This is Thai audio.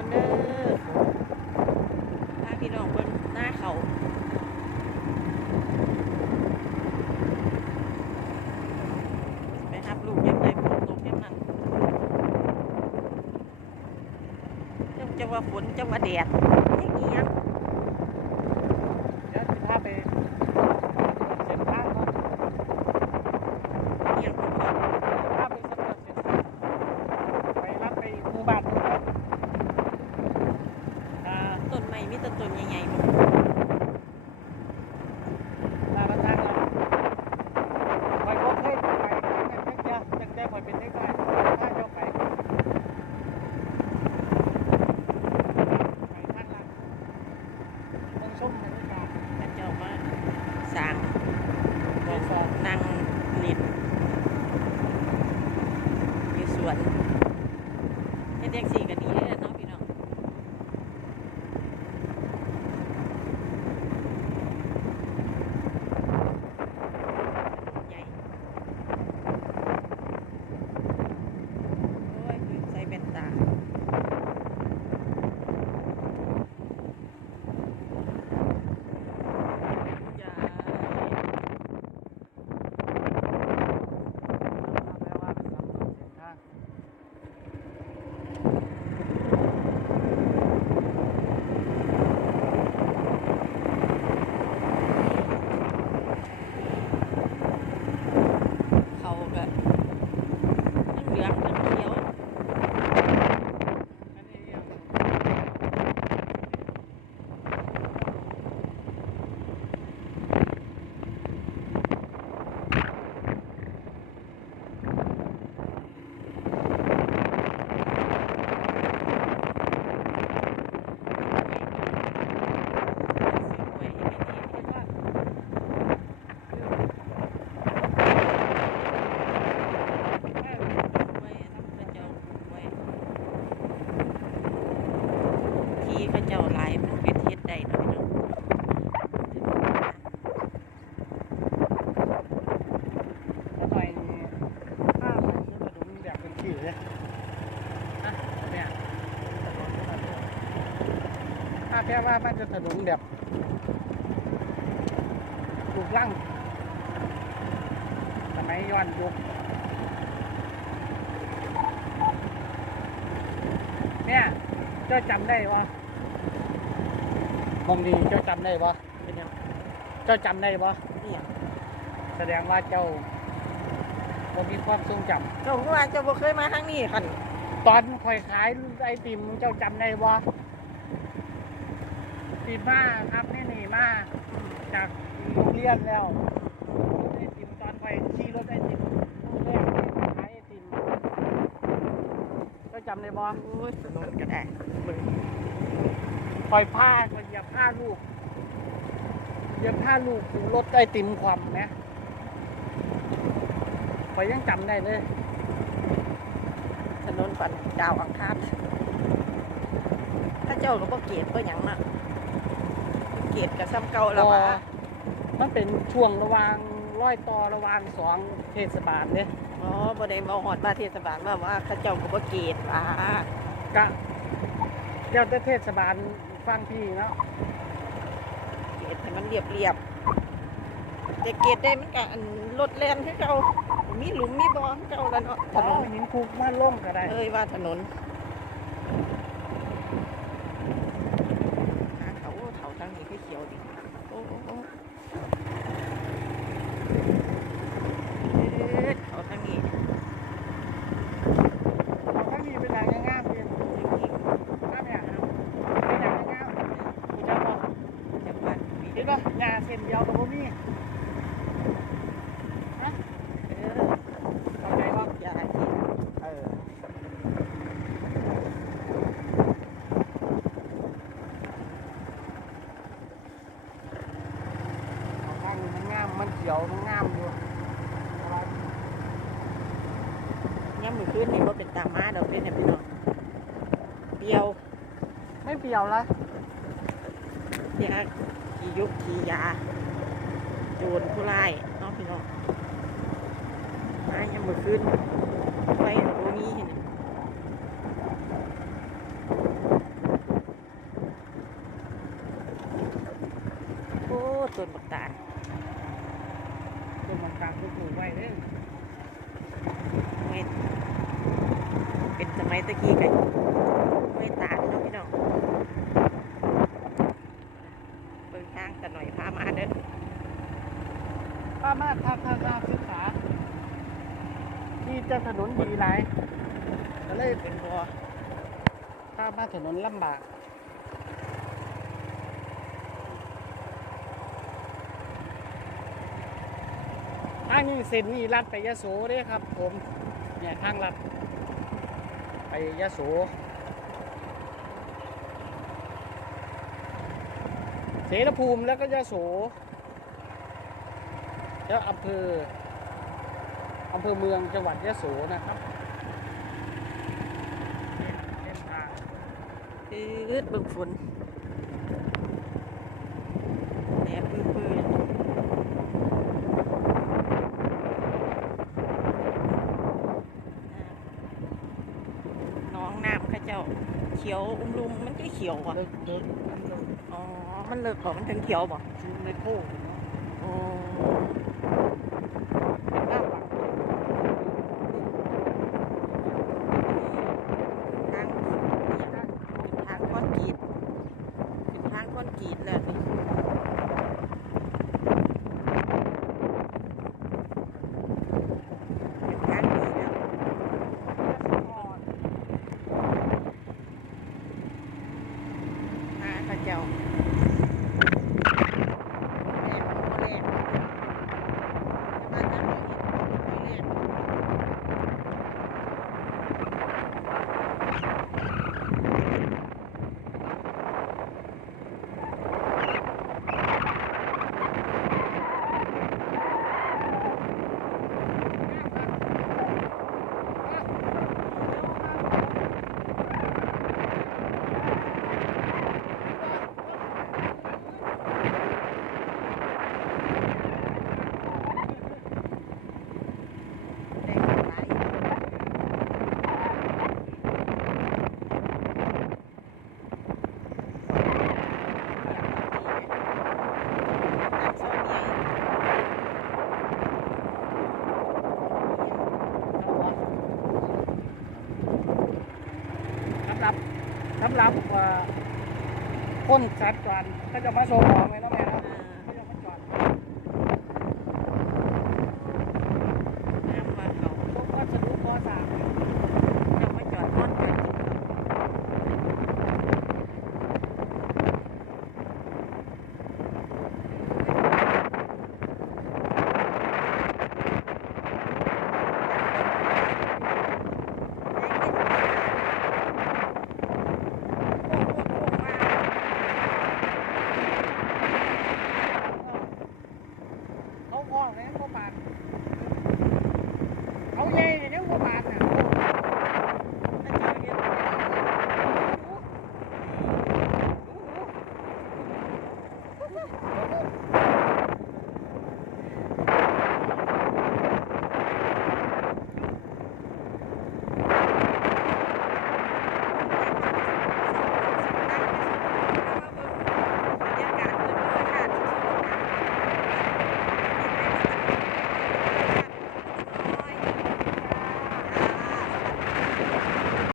คนเด้อพาพี่น้องเพิ่นหน้าเขาไปหับลูกยังไงฝนตกยังนั้นจังจะว่าฝนจะว่าแดดอย่างเงี้ยเดี๋ยวสิพาไปเส้นทางเนาะเงี้ยก็พอพาไปสำรวจเส้นทางไปรับไปหมู่บ้านหมู่บ้านอ่า ต้นไม้มีแต่ต้นใหญ่ๆหมด ลาประทางเราคอยบ่เคยไปจังจังจังได้คอยเป็นได้ก่อนถ้าเจ้าไปไปทางหลังเบิ่งชมบรรยากาศ พระเจ้ามาสร้าง ไปสอบ นั่งเล่นอยู่สวนเฮ็ดจังซี่ก็ดีเด้อเนาะพี่น้อง ใหญ่โอ้ยลืมใส่แว่นตา อย่า แปลว่าไปสำรวจเส้นทาง เขาก็ทั้งเหลืองทั้งเขียว อันนี้ยัง ซื้อกล้วยให้แม่นี่กล้วยอันนั้นเขาเจ้ากล้วยที่เขาเจ้าหลายมันเป็นเฮ็ดได้เนาะพี่น้อง หน่อยนี่ข้าวมันจะดุมแบบเป็นขี้เลยนะเนี่ย ถ้าแค่ว่ามันจะสะดุงแบบถูกลั่งสมัยย้อนยุคเนี่ย เจ้าจำได้วะมองดีเจ้าจำได้ปะเป็นหยังเจ้าจำได้ปะนี่หยังแสดงว่าเจ้าบ่มีความทรงจำเจ้าคือว่าเจ้าบ่เคยมาทางนี้คั่นตอนคอยขายไอติมเจ้าจำได้บ่ ตีมาครับนี่นี่มาจากโรงเรียนแล้วไอติมตอนคอยขี่รถไอติมแรกที่ขายไอติมเจ้าจำได้บ่โอ้ยสนุกก็ได้เบิ่งคอยผ้าคอยเหยียบผ้าลูกเหยียบผ้าลูกรถไอติมความไหมคอยยังจำได้เลยถนนปันดาวอังคารถ้าเจ้าก็บ่เกลียดบ่หยังน่ะ เกลียดกับซ้ำเก่าแล้วว่ามันเป็นช่วงระหว่างร้อยต่อระหว่างสองเทศบาลเนี่ยอ๋อบ่ได้มาฮอดมาเทศบาลว่าว่าเขาเจ้าก็บ่เกลียดว่ากะเดี๋ยวแต่เทศบาลฟังพี่เนาะเกลียดให้มันเรียบๆแต่เกลียดได้มันก็อันรถแล่นคือเก่ามีหลุมมีบ่อคือเก่าแล้วเนาะถถ้านนหินคุกมาล่มก็ได้เอ้ยว่าถนน ปียว ไม่เปี่ยวละยกขี่ยุกขี่ยาโยนผู้ไล่น้องพี่น้องมายังมือขึ้นไปโอนี้เห็นโอ้ต้นบักตาลต้นบักตาลก็ปลูกไว้เด้อเป็นทำไมตะกี้กัน ไม่ตาลเนาะพี่น้องเบิ่งทางกันหน่อยพามาเด้อป้ามาทางทางการศึกษา ที่จะถนนดีหลายก็เลยเป็นบัวข้ามมาถนนลำบากทางนี้เส้นนี้ลัดไปยะโสเด้ครับ ผม เนี่ยทางลัด ไปยะโส เสรภูมิแล้วก็ยะโสแล้วอำเภออำเภอเมืองจังหวัดยะโสนะครับเส้นทางอืดเบิ่งฝนแดดปื้อๆน้องน้ำเข้าเจ้า เขียวอุ้มลุมมันก็เขียวว่ะเลิกเลิกมันเลิก อ๋อ มันเลิกของมันถึงเขียวบ่ชูในโคกอ๋อหน้าปักทางเป็นทางคอนกรีตเป็นทางคอนกรีตแล้วนี่เป็นทางดีแล้วมาเข้าเจ้าแรกมันบ่แรกแต่ว่าถ้าเราเห็นไม่แรก แรงหลายสำหรับสำหรับเอ่อค นสัตว์ก่อนก็จะมาส่งของไหมน้อง